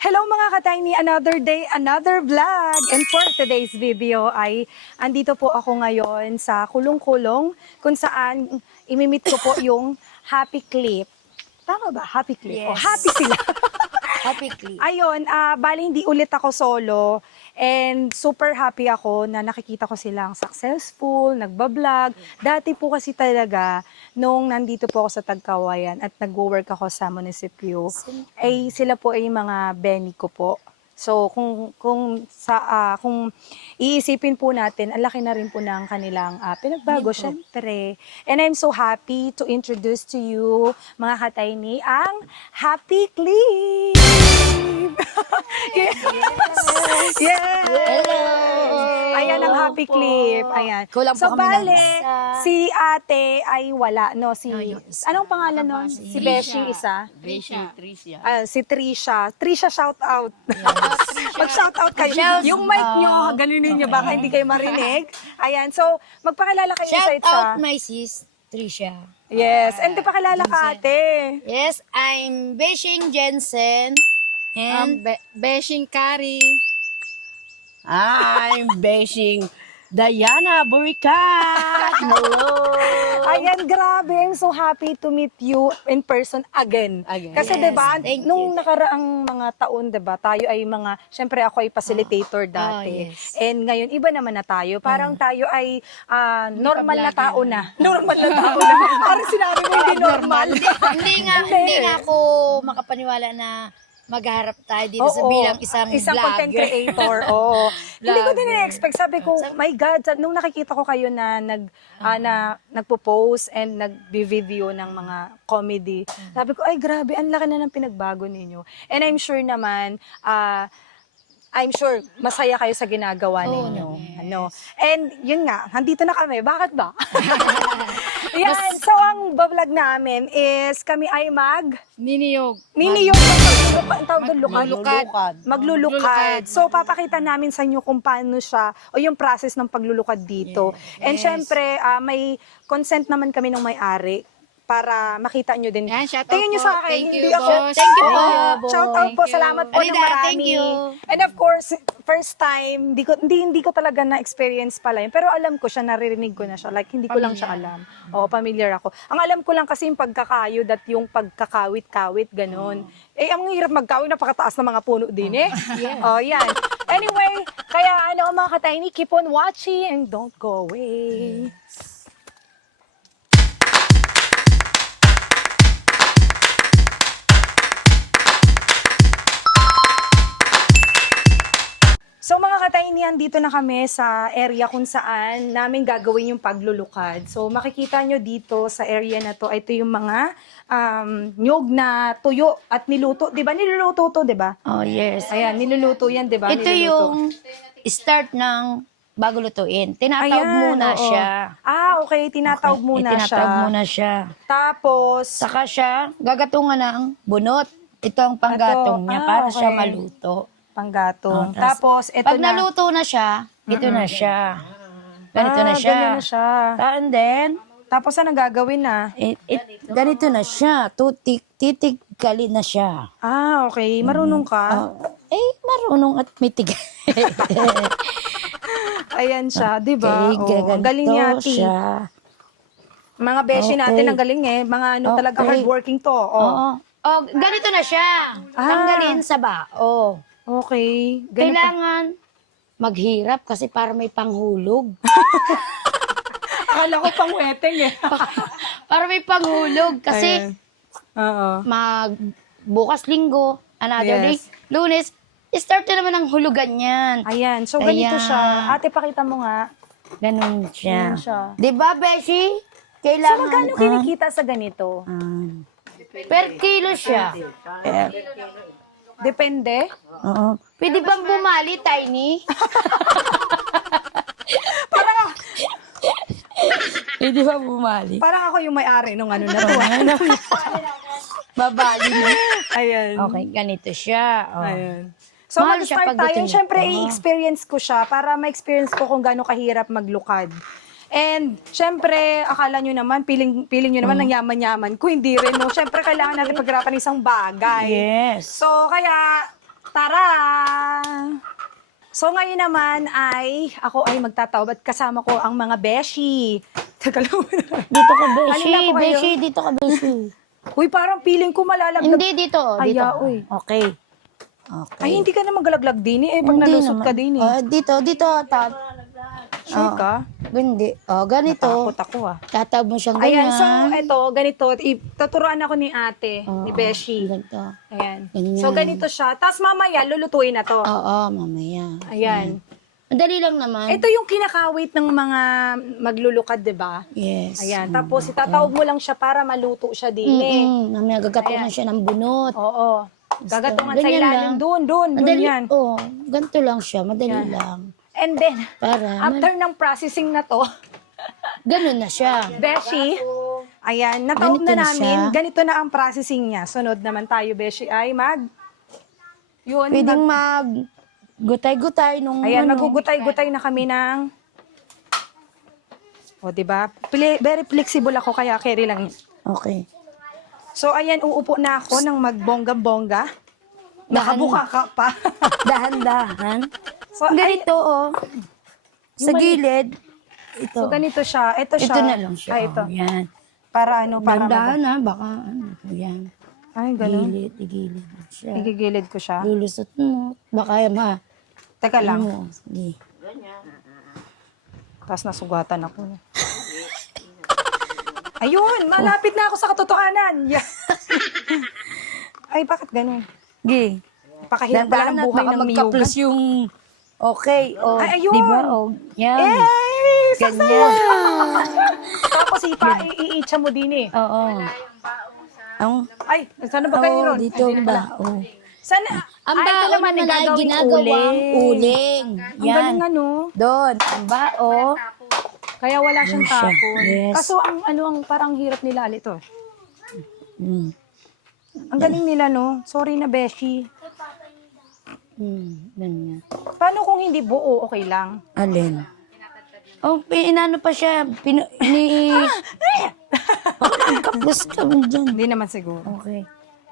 Hello mga ka-Tiny, another day, another vlog. And for today's video ay andito po ako ngayon sa kulong-kulong kung saan imimit ko po yung Happy Clip. Tama ba? Happy Clip? O Yes. happy sila. Happy Clip. Ayun, bali hindi ulit ako solo and super happy ako na nakikita ko silang successful, nagbablog. Dati po kasi talaga, nung nandito po ako sa Tagkawayan at nagwo-work ako sa munisipyo, ay sila po ay mga beni ko po. So kung iisipin po natin, ang laki na rin po ng kanilang pinagbago syempre. And I'm so happy to introduce to you mga ka-Tiny ang Happy Clip. Yes. Yes. Hello. Ayan ang Happy Clip. Ayan. Kulang po So kami ng bale, isa. si ate ay wala, no? yung isa. Anong pangalan nun? Si Beshi isa? Tricia. Si Trisha. Trisha, shout out. Mag-shout out kayo. Shout Yung mic nyo, ganunin nyo, baka hindi kayo marinig. Ayan, so magpakilala kayo Shout isa-isa. out my sis, Tricia. Yes, and pakilala ka ate. Yes, I'm Beshing Jensen. And Beshing Kari. I'm Beshing Diana Buricat. Hello. Ayan, grabe. I'm so happy to meet you in person again. Kasi Yes, 'di ba, thank nung you. nakaraang mga taon, 'di ba, tayo ay mga, syempre ako ay facilitator dati. yes. And ngayon iba naman na tayo. Parang tayo ay normal na tao na. Normal na tao na. Parang sinabi mo hindi normal. hindi nga ako makapaniwala na magharap tayo dito sa Oo. bilang isang content vlogger. creator. Oo. Hindi ko din Vlogger. na-expect. Sabi ko, my God, nung nakikita ko kayo na nagpo-post and nagbi-video ng mga comedy, sabi ko, ay grabe, ang laki na ng pinagbago ninyo. And I'm sure naman, I'm sure masaya kayo sa ginagawa ninyo. Ano? And yun nga, nandito na kami. Bakit ba? Yan. So, ang vlog namin is kami ay Niniyog. Niniyog ang tawag doon, Maglulukad. Maglulukad. So, papakita namin sa inyo kung paano siya, o yung process ng paglulukad dito. And syempre, may consent naman kami ng may-ari para makita nyo din. Yan, shout out Tingin nyo po. sa akin. Thank you, Hindi ako- boss. Thank you po. Oo, Boss. shout out po. Thank you. Salamat po ng Arida, marami. thank you. And of course, first time, hindi ko talaga na-experience pala yun. Pero alam ko siya, naririnig ko na siya. Like, hindi ko lang siya alam. Oo, familiar ako. Ang alam ko lang kasi yung pagkakayod at yung pagkakawit-kawit, ganun. Ang hirap magkawit, napakataas na mga puno din eh. Oh, yan. Anyway, kaya mga ka-Tiny, keep on watching and don't go away. So mga ka-Tiny, dito na kami sa area kung saan namin gagawin yung paglulukad. So makikita nyo dito sa area na to, ito yung mga nyog na tuyo at niluto. Di ba? Niluluto to, di ba? Oh, yes. Ayan, niluluto yan, di ba? Ito Niluluto. yung start ng bago lutuin. Tinatawag Ayan, muna oo. siya. Okay. Tinatawag muna siya. Tinatawag muna siya. Tapos, Saka siya, gagatungan ng bunot. Ito ang panggatong Ito. niya para siya Okay. maluto. panggatong. Oh, Tapos, ito Pag na. naluto na siya, ito na siya. Ganito na siya. Ganyan na siya. And then, Tapos, ano gagawin na? ganito na siya. Titigkalin na siya. Okay. Marunong ka? Marunong at may tig. Ayan siya, di ba? Ang galing niya, Ati. siya. Mga beshi Okay. natin, ang galing eh. Mga talaga Okay. hardworking to. Oo. Ganito na siya. Tanggalin sa bao. Okay. Ganun pa. Kailangan maghirap kasi para may panghulog. Akala ko pang weteng eh. Para may panghulog. Kasi Oo. bukas linggo, another day, Yes. Lunes, start na naman ang hulugan yan. Ayan. So, ganito Ayan. siya. Ate, pakita mo nga. Ganun siya. Ganun siya. Di ba, Beshi? So, Kailangan, magkano kinikita sa ganito? per kilo siya. Depende. Oo. Pwede bang bumali, Tiny? Pwede ba bumali? Parang ako yung may-ari nung ano na to. Babali mo. Ayan. Okay, ganito siya. Oh. Ayan. So, Mahal siya mag-start tayo. pagdating Siyempre, nito. i-experience ko siya para ma-experience ko kung gaano kahirap maglukad. And, syempre, akala nyo naman, piling nyo naman ng yaman-yaman ko. Hindi rin, no? Syempre, kailangan natin paghirapan isang bagay. Yes. So, kaya, Tara! So ngayon naman ay ako ay magtatawag at kasama ko ang mga beshi. Teka lang muna. Dito ka, Beshi. Halina po kayo. Beshi, dito ka, Beshi. Uy, parang feeling ko malalaglag. Hindi, dito. Dito. Aya, uy. Okay. Okay. Ay, hindi ka naman galaglag din eh. Pag Hindi nalusot naman. ka din eh. Dito, tat. Sure ka? Hindi. Ganito. Takot ako ah. Tatab mo siyang Ayan, ganyan. so eto, ganito. Tuturuan ako ni ate, ni Beshi. Ganito. Ayan. Ganyan. So ganito siya. Tapos mamaya, lulutuin na to. Oo, mamaya. Ayan. Madali lang naman. Ito yung kinakawit ng mga maglulukad, di ba? Yes. Ayan. Tapos itatawag mo lang siya para maluto siya din eh. Mamaya gagatungan Ayan. siya ng bunot. Oo. Gagatungan sa Ganyan ilalim. lang. Doon Madali. yan. Ganito lang siya. Madali lang. And then, Para, after ng processing na to, ganun na siya. Beshi, ayan, natawag Ganito na na namin. siya. Ganito na ang processing niya. Sunod naman tayo, Beshi, ay yun, Pwedeng gutay-gutay nung ayan, magugutay-gutay na kami ng, o, diba? Very flexible ako, kaya carry lang. Okay. So, ayan, uupo na ako ng magbongga-bongga. Nakabuka ka pa. Dahan-dahan. So, ay, Ganito, sa gilid. Ito. so, ganito siya. Ito siya. Ito na lang siya. Ay, ito. Yan. Para para Dahan-dahan baka yan. Ay, ganun. Gilid siya. Igigilid ko siya. Lulusot mo. Baka Teka lang. Sige. Tapos nasugatan ako. Ayun, malapit na ako sa katotohanan. Yeah. Ay, bakit ganun? Sige. Pakahirap pala ng buhay ng niyugan. magka-plus yung okay. Ay, ayun. Di ba? Yan. Eh, Ganyan. Tapos iitsa mo din eh. Oo. Ay, saan ba kayo ron? Dito ba? Sana, Ang ito baon naman naman ay gagawing ginagawang uling. Ang galing Yan. ano. Doon. Ang bao. Kaya wala siyang Doon siya. tapon. Yes. Kaso ang parang hirap nila ito. Mm. Ang galing nila, no? Sorry na, Beshi. Ganyan. Paano kung hindi buo, okay lang? Alin? Inano pa siya. Kapos kami dyan. Hindi naman siguro. Okay.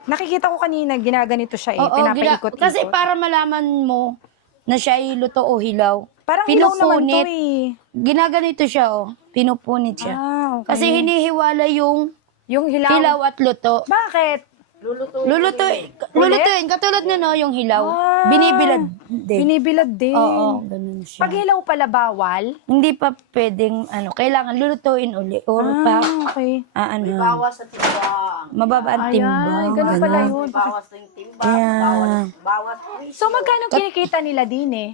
Nakikita ko kanina, ginaganito siya eh. Oo, Pinapaikot-ikot. kasi para malaman mo na siya ay luto o hilaw. Parang hilaw naman to eh. Ginaganito siya, Pinupunit siya. Ah, okay. Kasi hinihiwala yung Yung hilaw. hilaw at luto. Bakit? Lulutuin. Katulad na yung hilaw. Ah. Binibilad din. Binibilad din. Oo, ganun siya. Pag hilaw pala, bawal? Hindi pa pwedeng, kailangan lulutuin uli. Or pa, okay. Bawas sa timbang. mababa ang timbang. Ay, ganun pala Ganun. yun. Bawas na yung timbang. Kaya, Bawas. So, magkano kinikita nila din eh?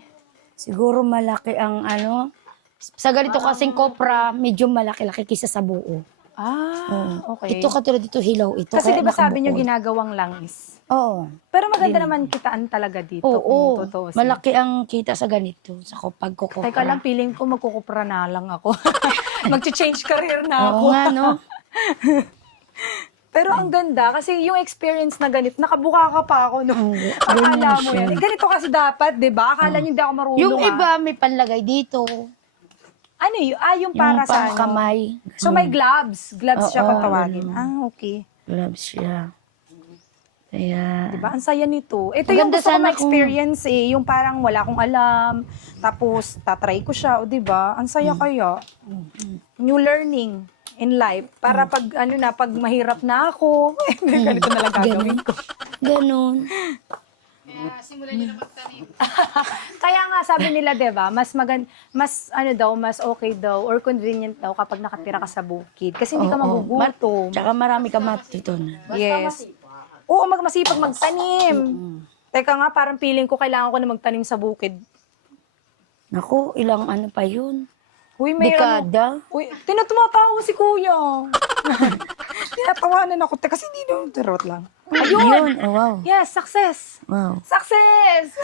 siguro malaki ang sa ganito kasing kopra, medyo malaki-laki kisa sa buo. Ah, okay. Ito katulad dito hilaw ito. Kasi kaya di ba sabi nyo nakabuo. ginagawang langis? Oo. Pero maganda naman kitaan talaga dito. Oo. kung totoo. Malaki ang kita sa ganito, sa pagkukopra. Teka lang, feeling ko magkukupra na lang ako. Mag-change career na ako. Oo nga, no? Pero ang ganda, kasi yung experience na ganito, nakabuka ka pa ako, no? Akala mo yan. Ganito kasi dapat, di ba? Akala nyo hindi ako marunong. Yung iba may panlagay dito. Ano yun? Yung para Yung sa ano? kamay. So may gloves. Gloves siya Oo, kung tawagin. ganun. Okay. Gloves siya. Kaya, Diba? Ang saya nito. Ito Maganda yung gusto ko sana ma-experience eh. Yung parang wala akong alam. Tapos, tatry ko siya. O diba? Ang saya kaya. New learning in life. Para pag, pag mahirap na ako, ganito na lang gagawin ko. ganun. Kaya nga sabi nila, 'di ba, mas mas okay daw or convenient daw kapag nakatira ka sa bukid kasi hindi ka Oo. magugutom. Tsaka marami ka matutunan. Yes. Oo, masipag magtanim. Teka nga, parang feeling ko kailangan ko na magtanim sa bukid. Naku, ilang pa yun. Uy, may Dekada. Uy, tinatawatawa si kuya. Tinatawanan ako. Kasi hindi doon. Tarot lang. Ayun. Oh, wow. Yes, success. Wow. Success!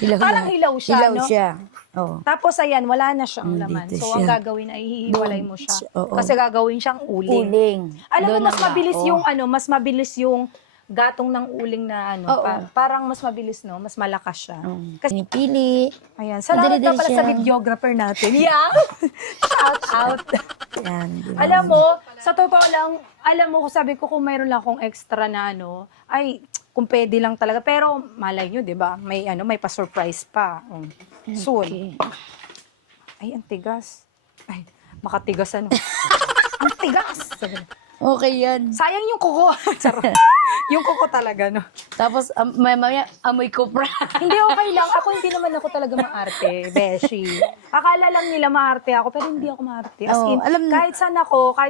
Hilaw Parang hilaw siya, Hilaw no? siya. Oo. Tapos ayan, wala na siyang laman. dito So, ang siya. gagawin ay hihiwalay mo siya. Oo. Kasi gagawin siyang uling. Uling. Alam mo, Doon mas ang mabilis bao. yung mas mabilis yung gatong ng uling na Oo. parang mas mabilis, no? Mas malakas siya. Kasi pinipili. Ayan. Salamat Madali-dali ka pala sa siya. videographer natin. Yeah! Shout out. Yan. di ba? Alam mo, sa totoo lang, alam mo, sabi ko kung mayroon lang akong extra na ay, kung pwede lang talaga. Pero malay nyo, di ba? May may pa-surprise pa. Soon. Ay, ang tigas. Ay, makatigas ang tigas. Sabi na. Okay yan. Sayang yung kuko. Charot. Yung kuko talaga, no? Tapos, mamaya, amoy kopra. Hindi, okay lang. Ako hindi naman ako talaga maarte, Beshi. Akala lang nila maarte ako, pero hindi ako maarte. As Oo, in, alam- kahit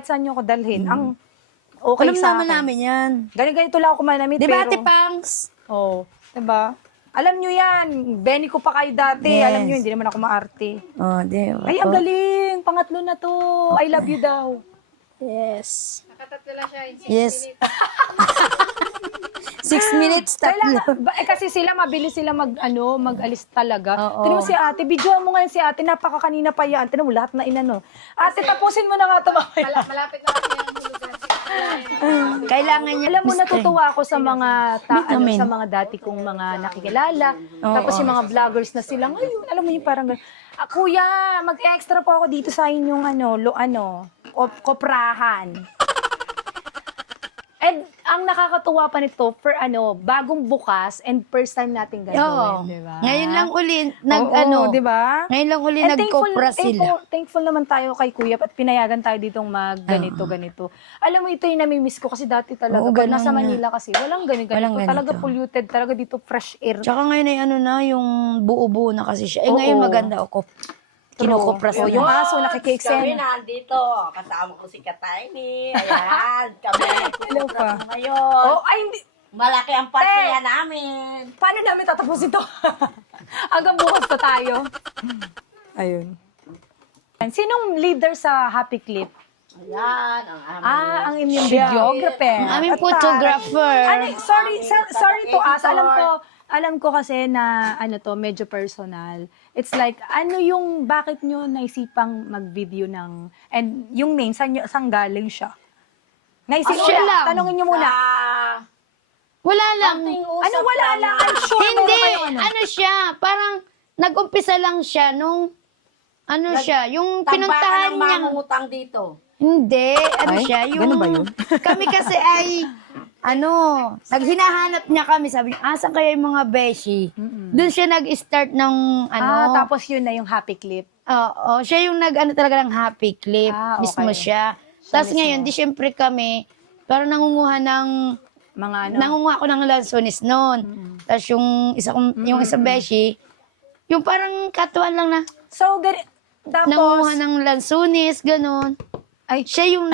saan nyo ako dalhin, ang okay Alam sa naman akin. namin yan. Ganito lang ako manamit, Di ba, pero... Ate Pangs? Oo, diba? Alam nyo yan. Benny ko pa kayo dati. Yes. Alam nyo, hindi naman ako maarte. Oh, di ba? Ay, ang galing. Pangatlo na to. I love you daw. Yes. Nakatatlo lang siya in 6 Yes. minutes. 6 minutes, tatlo. Kasi sila, mabilis sila mag-alis talaga. Oo. Tignan mo si ate, video mo ngayon si ate, napakakanina pa yan. Tignan mo, lahat na inano. Ate, tapusin mo na nga ito mamaya. Malapit na kami ang hulugan. Kailangan niya. Alam mo, natutuwa ako sa mga Vitamin. sa mga dati kong mga nakikilala. Tapos yung mga vloggers na sila ngayon, alam mo yung parang kuya, mag-extra po ako dito sa inyong koprahan. And ang nakakatuwa pa nito, bagong bukas and first time natin Oo. gagawin, di ba? Ngayon lang uli, di ba? Ngayon lang uli And nagkopra sila. Thankful naman tayo kay Kuya at pinayagan tayo ditong ganito. Alam mo, ito yung namimiss ko kasi dati talaga. Oo, Pag ganun nasa nga. Manila kasi, walang ganito. Walang ganito. Talaga polluted, talaga dito fresh air. Tsaka ngayon ay yung buo-buo na kasi siya. Oo. Ngayon maganda ako. Kinukopra Oh, sila. yung aso Kami nakikieksena. nandito. Kasama ko si Katayni. Ayan. Kami Hello pa. nagkukumpras ngayon. Oh, ay, hindi. Malaki ang partiya namin. Paano namin tatapusin to? Hanggang bukas pa tayo. Ayun. Sinong leader sa Happy Clip? Ayan. Ang aming. Ang inyong Siya. videographer. Ang aming At photographer. Sorry to ask. Alam ko kasi na medyo personal. It's like, bakit nyo naisipang mag-video ng, and yung name, saan galing siya? Naisip Siya nyo lang. tanongin nyo muna. Wala lang. Wala lang? I'm sure Hindi. meron kayo, Ano siya, parang nag-umpisa lang siya nung, yung pinuntahan ng niya. mangungutang dito. Hindi, Ay, siya, ganun ba yun? kami kasi ay, naghinahanap niya kami, sabi niya, asan kaya yung mga beshi? Doon siya nag-start ng, Tapos yun na yung Happy Clip. oo, siya yung talaga ng happy clip, Ah, okay. mismo siya. Tapos mismo. ngayon, di syempre kami, parang nangunguha Mga nangunguha ako ng lansones noon. Tapos yung isang beshi, yung parang katuan lang na, So, tapos, nangunguha ng lansones, ganun. ay, Siya yung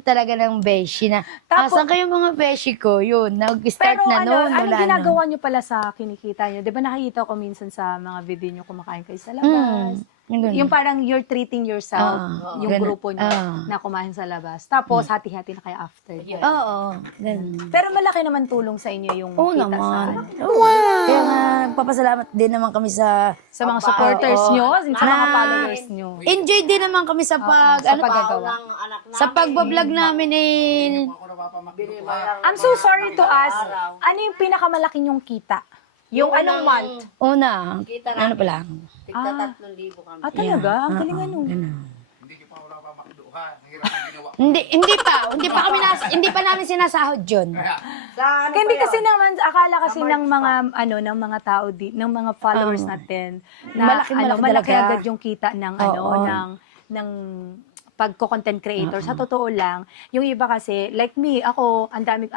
talaga ng beshi na, Tapos- asan kayo mga beshi ko? Yun, nag-start pero na noon. ano wala ginagawa nyo pala sa kinikita nyo? Di ba nakikita ko minsan sa mga video nyo kumakain kayo sa labas? Yung ganun. Yung parang you're treating yourself, yung ganun. grupo nyo na kumain sa labas. Tapos, hati-hati na kayo after. Oo, ganun. Pero malaki naman tulong sa inyo yung Oo kita naman. sa Kaya nga, nagpapasalamat din naman kami sa mga supporters Oo. nyo, sa mga Na- followers nyo. enjoy din naman kami sa sa paggagawa. Ang anak namin. sa pagbablog namin I'm so sorry to ask, ano yung pinakamalaki nyong kita? Yung anong month? una, Kita ano namin. pala? Tigta 3,000 kami. Talaga? Ang galing ano. Hindi pa namin sinasahod yun. Sa ano Hindi pa yun? kasi naman, akala kasi ng mga, ng mga tao, ng mga followers natin, na Malaki malaki talaga. agad yung kita ng, Oo. ng pagko-content creator. Sa totoo lang, yung iba kasi, like me, ako, ang dami,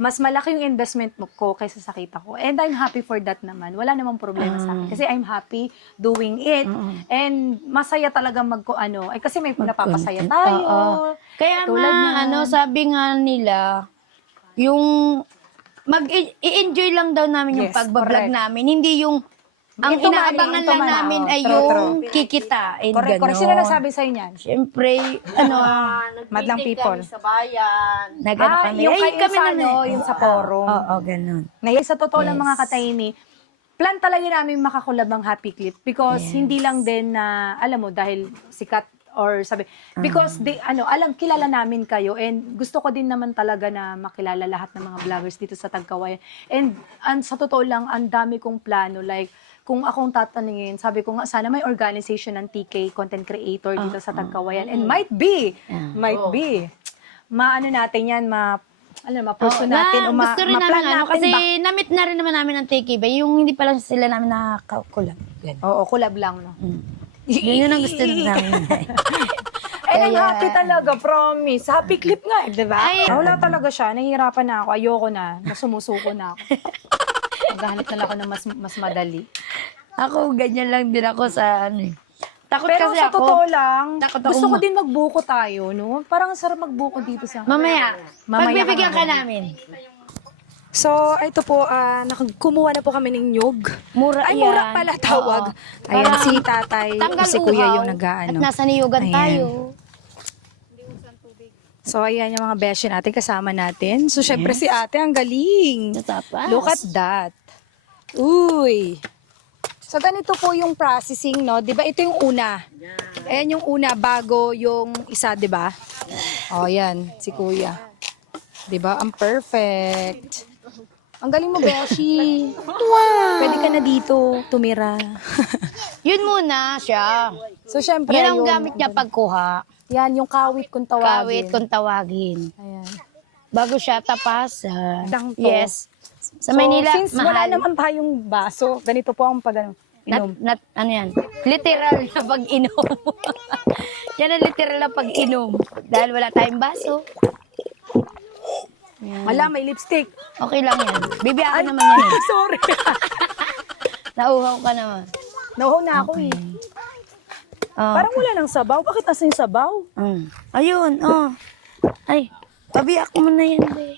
mas malaki yung investment ko kaysa sa kita ko. And I'm happy for that naman. Wala namang problema sa akin. Kasi I'm happy doing it. And masaya talaga kasi may napapasaya tayo. Oo. Kaya Tulad nga, niyan. sabi nga nila, yung i-enjoy lang daw namin yung Yes, pagbablog correct. namin. Hindi yung, ang Into money, inaabangan into lang money. namin ay True, yung true. kikitain. Correct. Ganon. Sino nagsabi sa'yo niyan? Siyempre, Madlang Nag-meeting people. kami sa bayan. nag-ano kami. yung Ay, kayo kami sa, naman. yung sa forum. Oo, ganun. Ngayon, sa totoo lang Yes. mga katayini, plan talaga namin makakulab ang Happy Clip because hindi lang din na, alam mo, dahil sikat or sabi, because kilala namin kayo and gusto ko din naman talaga na makilala lahat ng mga vloggers dito sa Tagkawayan. And sa totoo lang, ang dami kong plano, like, kung akong tatanungin, sabi ko nga, sana may organization ng TK content creator dito sa Tagkawayan. And might be, maano natin yan, ma-pursue natin o gusto rin ma-plan namin, natin kasi ba? na-meet na rin naman namin ng Take Ba, yung hindi pa lang sila namin nakakulab. Yan. Oo, collab lang, no? Yun ang gusto namin. And I'm Kaya- happy talaga, promise. Happy clip nga, di ba? Ay. Wala talaga siya. Nahihirapan na ako. Ayoko na. Nasumusuko na ako. Maghanap na lang ako ng mas madali. Ako, ganyan lang din ako sa ano eh. Takot Pero kasi sa ako. totoo lang, Takot ako gusto ko din magbuko tayo, no? Parang ang sarap magbuko dito sa... Mamaya, Mamaya pagbibigyan ka ka namin. So, ito po, kumuha na po kami ng nyug. Mura Ay, yan. mura pala tawag. Oo. Ayan, Parang si tatay, Tanggal si kuya uhaw, yung nag-ano. At nasa niyugan Ayan. tayo. So, ayan yung mga beshi natin, kasama natin. So, syempre si ate, ang galing. Tatapas. Look at that. Uy. So, ganito po yung processing, no? Di ba ito yung una? Ayan yung una, bago yung isa, di ba? O, yan, si kuya. Di ba? Ang perfect. Ang galing mo, Beshi. Wow. Pwede ka na dito tumira. Yun muna siya. So, syempre, Yun ang gamit niya pagkuha. Yan, yung kawit kung tawagin. Kawit kung tawagin. Ayan. Bago siya tapasan. Dang to. Yes. Sa So, Manila, since wala mahal. naman tayong baso, ganito po ang inom. Ano yan? Literal na pag-inom. Yan ang literal na pag-inom. Dahil wala tayong baso. Wala, may lipstick. Okay lang yan. Bibiyakan naman yan eh. Sorry. Nauhaw ka naman. Nauhaw na ako eh. Oh. Parang wala nang sabaw. Bakit nasa yung sabaw? Ayun, oh. Ay, pabiyak mo na yan, be.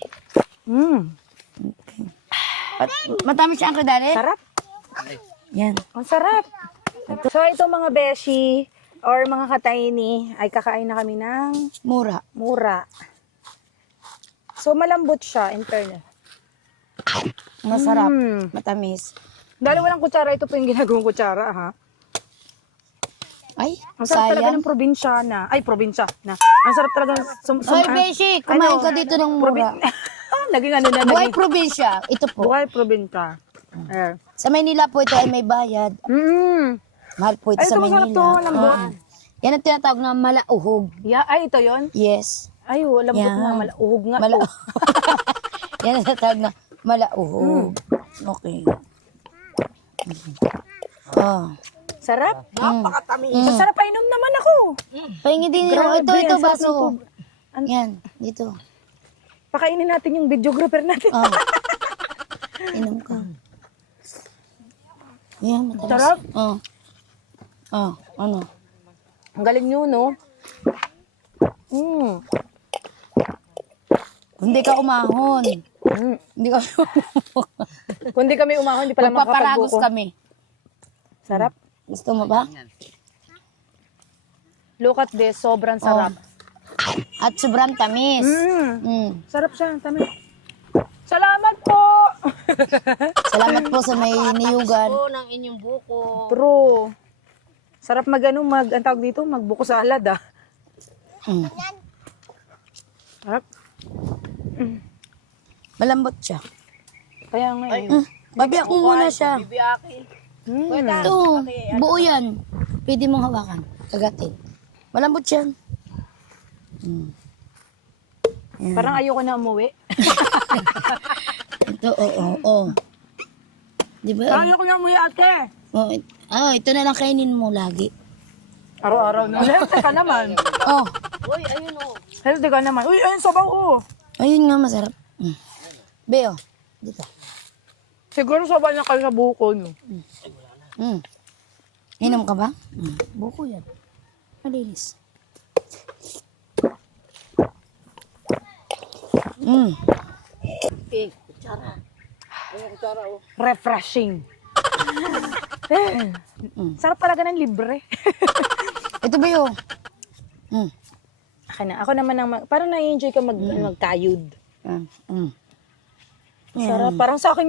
Matamis siya ang kadali? Sarap. Yan. Ang sarap. So, ito mga beshi or mga katayni ay kakain na kami ng Mura. mura. So, malambot siya in fairness. Masarap. Matamis. Dahil walang kutsara, ito po yung ginagawang kutsara, ha? Ay, Ang sarap talaga sayang. ng probinsyana. Ay, probinsya na. Ang sarap talaga ng... Ay, Beshi, kumain ka dito ng mura. Naging ano na, Buhay naging... probinsya. Ito po. Buhay probinsya. Ayan. Sa Maynila po ito ay may bayad. Mahal po ito Ay, sa ito masarap Maynila. to, lambot. Yan ang tinatawag na malauhog. Yeah, ay, ito yon. Yes. Ay, lambot Yan. nga, malauhog nga. Mala to. Yan ang tinatawag na malauhog. Okay. Oh. Sarap. Napakatamis. Ang sarap, painom naman ako. Pahingi din yun. Grabe, Ito, ang sarap baso. ng tub- Yan, dito. Pakainin natin yung videographer natin. Oh. Inom ka. Yan, matamis. Sarap. Oh. Oh, ano? Ang galing nyo, no? Hindi ka umahon. Hindi ka Kung di kami umahon, di pala Magpaparagos makakapagbuko. kami. Sarap. Gusto mo ba? Look at this, sobrang sarap. At sobrang tamis. Sarap siya, tamis. Salamat po! Salamat po sa may niyugan. Po ng inyong buko. True. Sarap ang tawag dito, magbuko sa alad, ah. Sarap. Malambot siya. Kaya nga eh. Babiyak mo muna siya. Bibiyaki. Ito, buo yan. Pwede mong hawakan. Kagatin. Malambot yan. Parang ayoko na umuwi. Ito, oo. Di ba? Ayoko na umuwi, ate. Ito na lang kainin mo lagi. Araw-araw na. Healthy ka naman. Oh, Uy, ayun o. Healthy ka naman. Uy, ayun, sabaw, oh. ayun nga masarap. Beo, dito. Siguro sabaw na kayo sa buko, no? Inom ka ba? Buko yan. Malinis. Kutsara. Ayun, kutsara o. Refreshing. Sarap talaga ng libre. Ito Beo. Ako naman parang na-enjoy ka magkayod. Sarap. Parang sa akin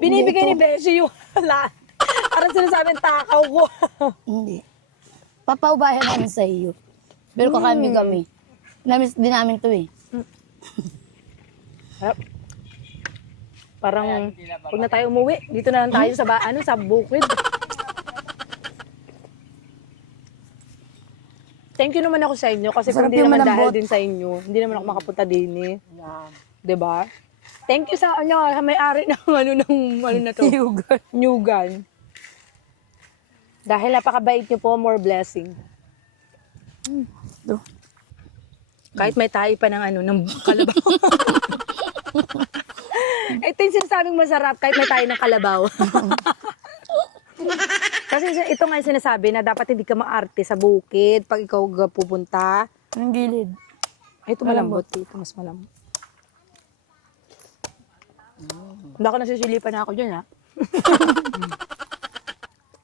binibigay ni Beshi yung lahat. Parang sinasabing takaw ko. Hindi. Papaubayan namin sa iyo. Pero kami. Namiss din namin to eh. Sarap. Parang huwag na tayo umuwi. Dito na lang tayo sa bukid. thank you naman ako sa inyo kasi kung Masarap hindi yung naman malambot. dahil din sa inyo, hindi naman ako makapunta din eh. Yan. 'Di ba? Thank you sa sa may-ari ng ano na to. Nyugan. Dahil napakabait niyo po, more blessing. Do. Kahit may tayo pa ng kalabaw. Ito yung sinasabing masarap kahit may tayo ng kalabaw. Kasi ito nga yung sinasabi na dapat hindi ka maarte sa bukid pag ikaw pupunta. Ang gilid. Ito malambot. Ito mas malambot. Baka nasisilipan na ako dyan, ha?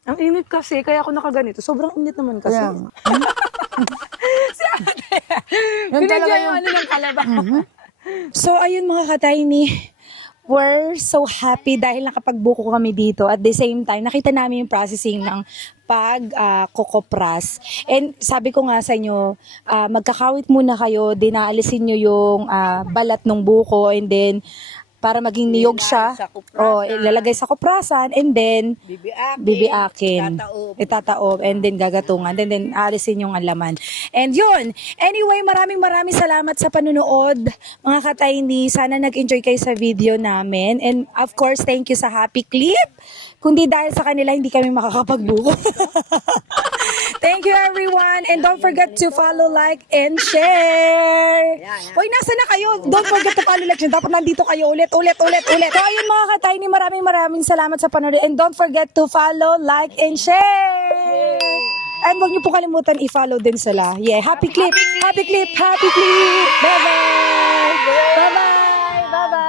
Ang init kasi, kaya ako nakaganito. Sobrang init naman kasi. Kaya nga. Si ate, Yan talaga binigyan yung yung- ano ng kalabaw. So, ayun mga ka-tiny. We're so happy dahil nakapagbuko kami dito. At the same time, nakita namin yung processing ng pag-kokopras. And sabi ko nga sa inyo, magkakawit muna kayo, dinaalisin nyo yung balat ng buko and then para maging niyog siya. Sa kuprasan. O, ilalagay sa kuprasan and then bibiakin. Tataob. Itataob and then gagatungan and then aalisin yung alaman. And yun. Anyway, maraming salamat sa panunood mga ka-tiny. Sana nag-enjoy kayo sa video namin. And of course, thank you sa Happy Clip. Kundi dahil sa kanila, hindi kami makakapagbuko. Thank you everyone. And don't forget to follow, like, and share. Hoy, nasa na kayo? Don't forget to follow, like, and dapat nandito kayo ulit. So ayun mga ka-tiny, maraming salamat sa panonood. And don't forget to follow, like, and share. And huwag niyo po kalimutan i-follow din sila. Yeah, Happy Clip. Happy Clip. Happy Clip. Bye-bye. Bye-bye. Bye-bye.